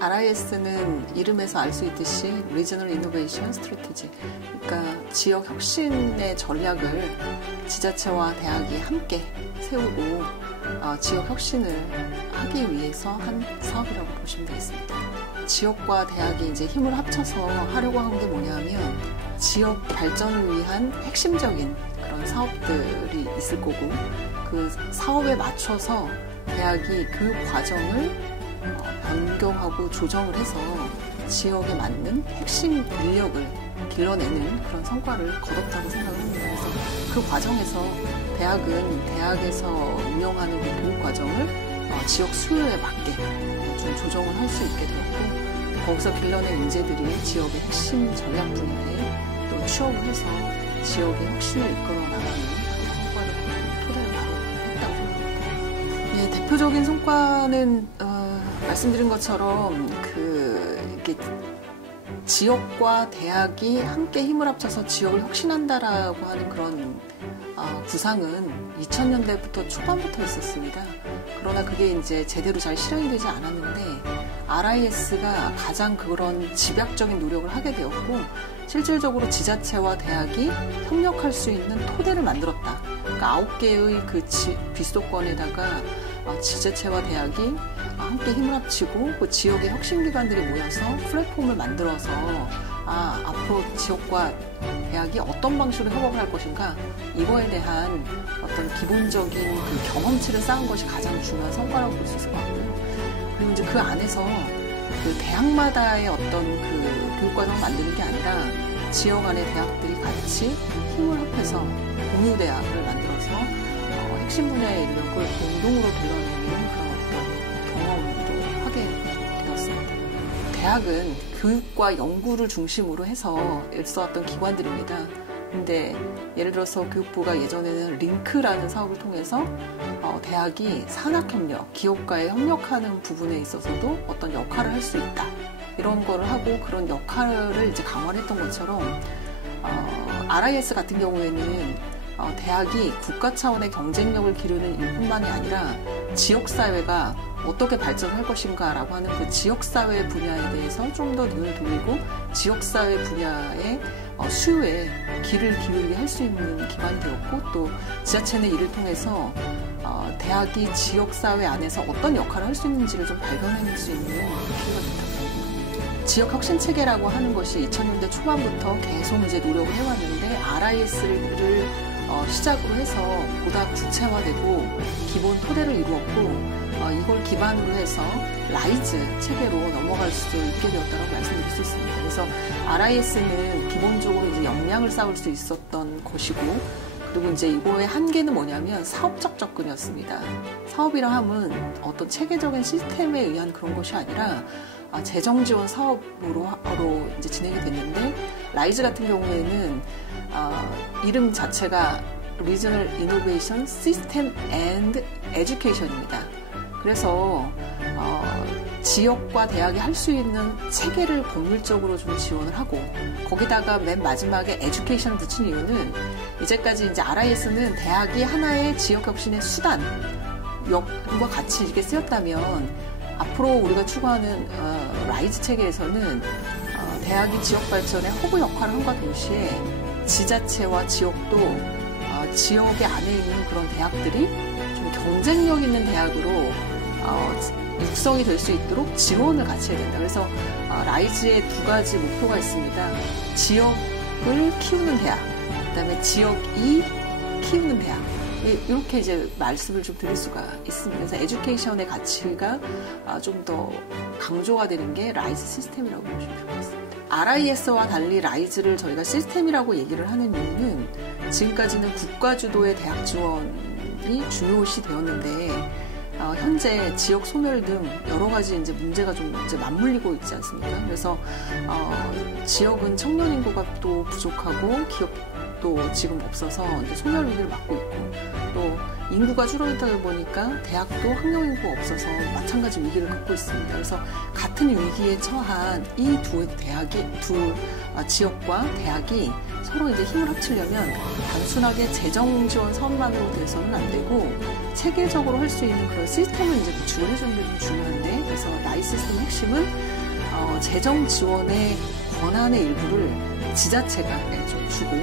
RIS는 이름에서 알 수 있듯이 Regional Innovation Strategy, 그러니까 지역 혁신의 전략을 지자체와 대학이 함께 세우고 지역 혁신을 하기 위해서 한 사업이라고 보시면 되겠습니다. 지역과 대학이 이제 힘을 합쳐서 하려고 한 게 뭐냐면 지역 발전을 위한 핵심적인 그런 사업들이 있을 거고, 그 사업에 맞춰서 대학이 교육 과정을 변경하고 조정을 해서 지역에 맞는 핵심 인력을 길러내는 그런 성과를 거뒀다고 생각을 합니다. 그래서 그 과정에서 대학은 대학에서 운영하는 그 교육 과정을 지역 수요에 맞게 좀 조정을 할 수 있게 되었고, 거기서 길러낸 인재들이 지역의 핵심 전략 분야에 또 취업을 해서 지역의 혁신을 이끌어 나가는 성과를 토대로 했다고 생각합니다. 예, 대표적인 성과는 말씀드린 것처럼 이게 지역과 대학이 함께 힘을 합쳐서 지역을 혁신한다라고 하는 그런 구상은 2000년대부터 초반부터 있었습니다. 그러나 그게 이제 제대로 잘 실현이 되지 않았는데 RIS가 가장 그런 집약적인 노력을 하게 되었고, 실질적으로 지자체와 대학이 협력할 수 있는 토대를 만들었다. 그러니까 9개의 그 비수도권에다가 지자체와 대학이 함께 힘을 합치고 그 지역의 혁신기관들이 모여서 플랫폼을 만들어서 앞으로 지역과 대학이 어떤 방식으로 협업을 할 것인가, 이거에 대한 어떤 기본적인 그 경험치를 쌓은 것이 가장 중요한 성과라고 볼 수 있을 것 같고요. 그리고 이제 그 안에서 그 대학마다의 어떤 그 교육과정을 만드는 게 아니라 지역 안의 대학들이 같이 힘을 합해서 공유대학을 만들어서 핵심 분야의 인력을 공동으로 길러내는 그런 어떤 경험도 하게 되었습니다. 대학은 교육과 연구를 중심으로 해서 일서왔던 기관들입니다. 근데 예를 들어서 교육부가 예전에는 링크라는 사업을 통해서 대학이 산학협력, 기업과의 협력하는 부분에 있어서도 어떤 역할을 할 수 있다, 이런 거를 하고 그런 역할을 이제 강화를 했던 것처럼 RIS 같은 경우에는 대학이 국가 차원의 경쟁력을 기르는 일뿐만이 아니라 지역사회가 어떻게 발전할 것인가라고 하는 그 지역사회 분야에 대해서 좀 더 눈을 돌리고 지역사회 분야의 수요에 귀를 기울이게 할 수 있는 기관이 되었고, 또 지자체는 이를 통해서 대학이 지역사회 안에서 어떤 역할을 할 수 있는지를 좀 발견해낼 수 있는 기회가 됐다고. 지역혁신체계라고 하는 것이 2000년대 초반부터 계속 이제 노력을 해왔는데 RIS를 시작으로 해서 보다 구체화되고 기본 토대를 이루었고, 이걸 기반으로 해서 라이즈 체계로 넘어갈 수 있게 되었다고 말씀드릴 수 있습니다. 그래서 RIS는 기본적으로 이제 역량을 쌓을 수 있었던 것이고, 그리고 이제 이거의 한계는 뭐냐면 사업적 접근이었습니다. 사업이라 함은 어떤 체계적인 시스템에 의한 그런 것이 아니라 재정 지원 사업으로 이제 진행이 됐는데, 라이즈 같은 경우에는 이름 자체가 Regional Innovation System and Education입니다. 그래서 지역과 대학이 할 수 있는 체계를 법률적으로 좀 지원을 하고, 거기다가 맨 마지막에 에듀케이션을 붙인 이유는 이제까지 이제 RIS는 대학이 하나의 지역 혁신의 수단, 역과 같이 이렇게 쓰였다면, 앞으로 우리가 추구하는 라이즈 체계에서는 대학이 지역 발전의 허브 역할을 함과 동시에 지자체와 지역도 지역의 안에 있는 그런 대학들이 좀 경쟁력 있는 대학으로 육성이 될 수 있도록 지원을 같이 해야 된다. 그래서 라이즈의 두 가지 목표가 있습니다. 지역을 키우는 대학, 그다음에 지역이 키우는 대학. 이렇게 이제 말씀을 좀 드릴 수가 있습니다. 그래서 에듀케이션의 가치가 좀 더 강조가 되는 게 라이즈 시스템이라고 보시면 좋겠습니다. RIS와 달리 라이즈를 저희가 시스템이라고 얘기를 하는 이유는, 지금까지는 국가 주도의 대학 지원이 중요시 되었는데 현재 지역 소멸 등 여러 가지 이제 문제가 좀 이제 맞물리고 있지 않습니까? 그래서 지역은 청년 인구가 또 부족하고 기업도 지금 없어서 이제 소멸 위기를 맞고 있고, 또 인구가 줄어들다 보니까 대학도 학령 인구가 없어서 마찬가지 위기를 겪고 있습니다. 그래서 같은 위기에 처한 이 두 지역과 대학이 서로 이제 힘을 합치려면 단순하게 재정 지원 사업만으로 돼서는 안 되고, 체계적으로 할 수 있는 그런 시스템을 이제 구축을 해주는 게 좀 중요한데, 그래서 라이즈 시스템의 핵심은 재정 지원의 권한의 일부를 지자체가 좀 주고,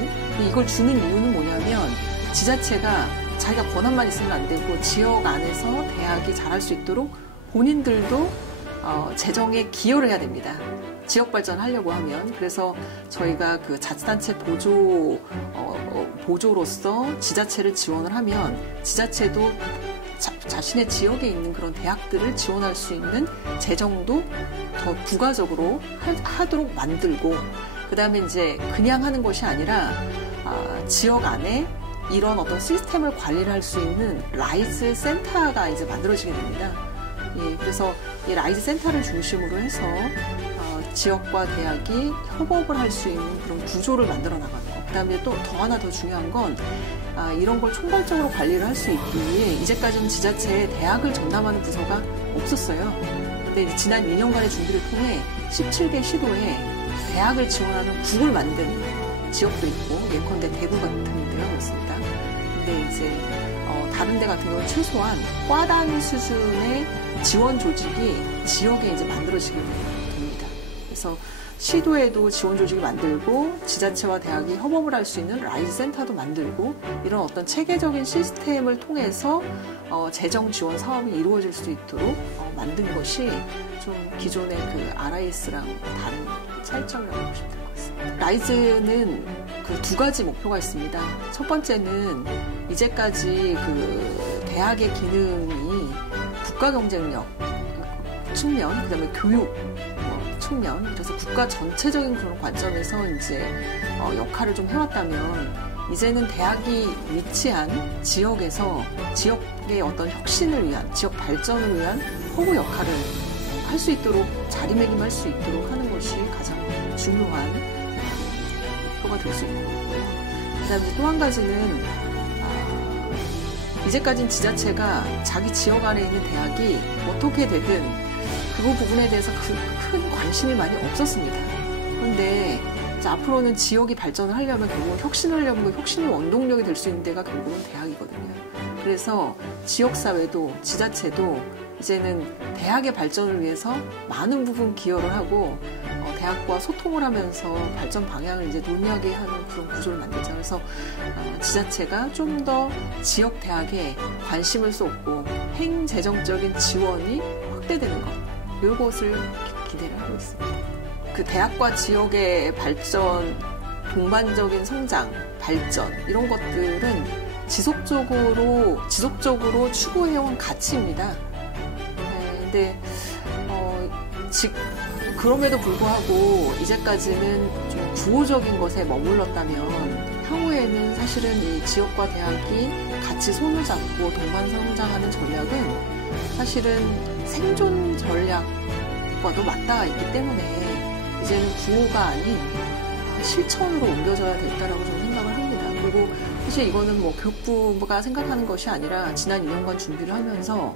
이걸 주는 이유는 뭐냐면 지자체가 자기가 권한만 있으면 안 되고 지역 안에서 대학이 잘할 수 있도록 본인들도 재정에 기여를 해야 됩니다. 지역 발전하려고 하면. 그래서 저희가 그 자치단체 보조로서 지자체를 지원을 하면 지자체도 자신의 지역에 있는 그런 대학들을 지원할 수 있는 재정도 더 부가적으로 하도록 만들고, 그 다음에 이제 그냥 하는 것이 아니라 지역 안에 이런 어떤 시스템을 관리를 할 수 있는 라이즈 센터가 이제 만들어지게 됩니다. 예, 그래서 이 라이즈 센터를 중심으로 해서 지역과 대학이 협업을 할 수 있는 그런 구조를 만들어 나가는 거. 그 다음에 또 더 하나 더 중요한 건 이런 걸 총괄적으로 관리를 할 수 있기 위해 이제까지는 지자체에 대학을 전담하는 부서가 없었어요. 근데 지난 2년간의 준비를 통해 17개 시도에 대학을 지원하는 국을 만든 지역도 있고, 예컨대 대구 같은 데가 그렇습니다. 근데 이제 다른 데 같은 경우는 최소한 과단 수준의 지원 조직이 지역에 이제 만들어지게 됩니다. 그래서 시도에도 지원 조직을 만들고 지자체와 대학이 협업을 할 수 있는 라이즈 센터도 만들고, 이런 어떤 체계적인 시스템을 통해서 재정 지원 사업이 이루어질 수 있도록 만든 것이 좀 기존의 그 RIS랑 다른 차이점이라고 보시면 될 것 같습니다. 라이즈는 그 두 가지 목표가 있습니다. 첫 번째는 이제까지 그 대학의 기능이 국가 경쟁력 측면, 그 다음에 교육 측면, 그래서 국가 전체적인 그런 관점에서 이제 역할을 좀 해왔다면, 이제는 대학이 위치한 지역에서 지역의 어떤 혁신을 위한, 지역 발전을 위한 허브 역할을 할 수 있도록, 자리매김할 수 있도록 하는 것이 가장 중요한 목표가 될 수 있는 거고요. 그 다음에 또 한 가지는 이제까지는 지자체가 자기 지역 안에 있는 대학이 어떻게 되든 그 부분에 대해서 큰 관심이 많이 없었습니다. 그런데 앞으로는 지역이 발전을 하려면 결국은 혁신을 하려면 그 혁신의 원동력이 될 수 있는 데가 결국은 대학이거든요. 그래서 지역사회도 지자체도 이제는 대학의 발전을 위해서 많은 부분 기여를 하고 대학과 소통을 하면서 발전 방향을 이제 논의하게 하는 그런 구조를 만들자. 그래서 지자체가 좀 더 지역 대학에 관심을 쏟고 행재정적인 지원이 확대되는 것, 이것을 기대를 하고 있습니다. 그 대학과 지역의 발전, 동반적인 성장, 발전, 이런 것들은 지속적으로 추구해온 가치입니다. 근데 그럼에도 불구하고 이제까지는 좀 구호적인 것에 머물렀다면, 향후에는 사실은 이 지역과 대학이 같이 손을 잡고 동반 성장하는 전략은 사실은 생존 전략과도 맞닿아 있기 때문에 이제는 구호가 아닌 실천으로 옮겨져야 된다라고 저는 생각을 합니다. 그리고 사실 이거는 뭐 교육부가 생각하는 것이 아니라 지난 2년간 준비를 하면서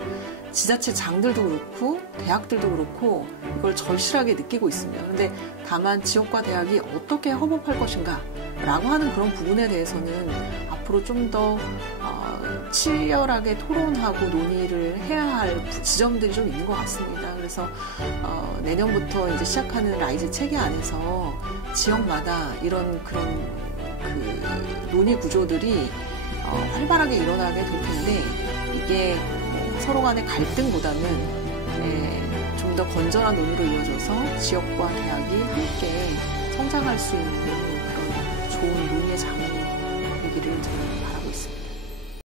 지자체 장들도 그렇고 대학들도 그렇고 이걸 절실하게 느끼고 있습니다. 그런데 다만 지역과 대학이 어떻게 협업할 것인가 라고 하는 그런 부분에 대해서는 앞으로 좀 더 치열하게 토론하고 논의를 해야 할 지점들이 좀 있는 것 같습니다. 그래서 내년부터 이제 시작하는 라이즈 체계 안에서 지역마다 이런 그런 그 논의 구조들이 활발하게 일어나게 될 텐데, 이게 서로 간의 갈등보다는 좀 더 건전한 논의로 이어져서 지역과 대학이 함께 성장할 수 있는